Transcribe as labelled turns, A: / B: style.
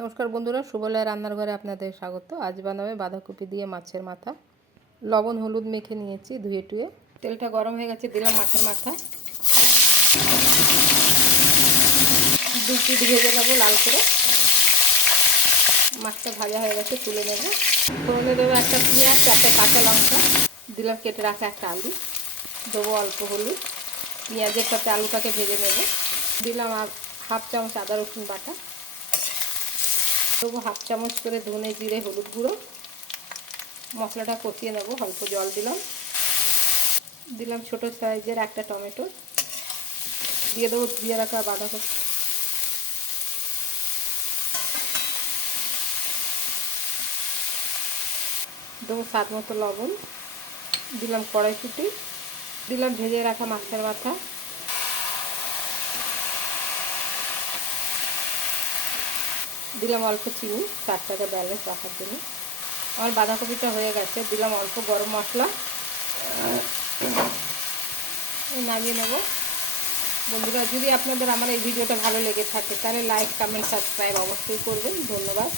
A: নমস্কার বন্ধুরা সুবলয় রান্নার ঘরে আপনাদের স্বাগত। আজ বানাবে বাঁধাকপি দিয়ে মাছের মাথা। লবণ, হলুদ মেখে নিয়েছি ধুয়ে টুয়ে। তেলটা গরম হয়ে গেছে, দিলাম মাছের মাথা। দু পিঠ ভেজে নেব লাল করে। মাছটা ভাজা হয়ে গেছে, তুলে নেব। ফোড়নে দেবো একটা পেঁয়াজ, চারটে কাঁচা লঙ্কা। দিলাম কেটে রাখা একটা আলু। দেবো অল্প হলুদ। পেঁয়াজের সাথে আলুটাকে ভেজে নেব। দিলাম হাফ চামচ আদা রসুন বাটা। দেবো হাফ চামচ করে ধনে জিরে, হলুদ গুঁড়ো। মশলাটা কষিয়ে নেব, অল্প জল দিলাম। দিলাম ছোট সাইজের একটা টমেটো। দিয়ে দেবো ধুয়ে রাখা বাঁধাকপি। দেবো স্বাদ মতো লবণ। দিলাম কড়াইশুটি। দিলাম ভেজে রাখা মাছের মাথা। দিলাম অল্প চিনি চারটাকে ব্যালেন্স রাখার জন্য। আমার বাঁধাকপিটা হয়ে গেছে, দিলাম অল্প গরম মশলা। নামিয়ে নেব। বন্ধুরা, যদি আপনাদের আমার এই ভিডিওটা ভালো লেগে থাকে, তাহলে লাইক কমেন্ট সাবস্ক্রাইব অবশ্যই করবেন। ধন্যবাদ।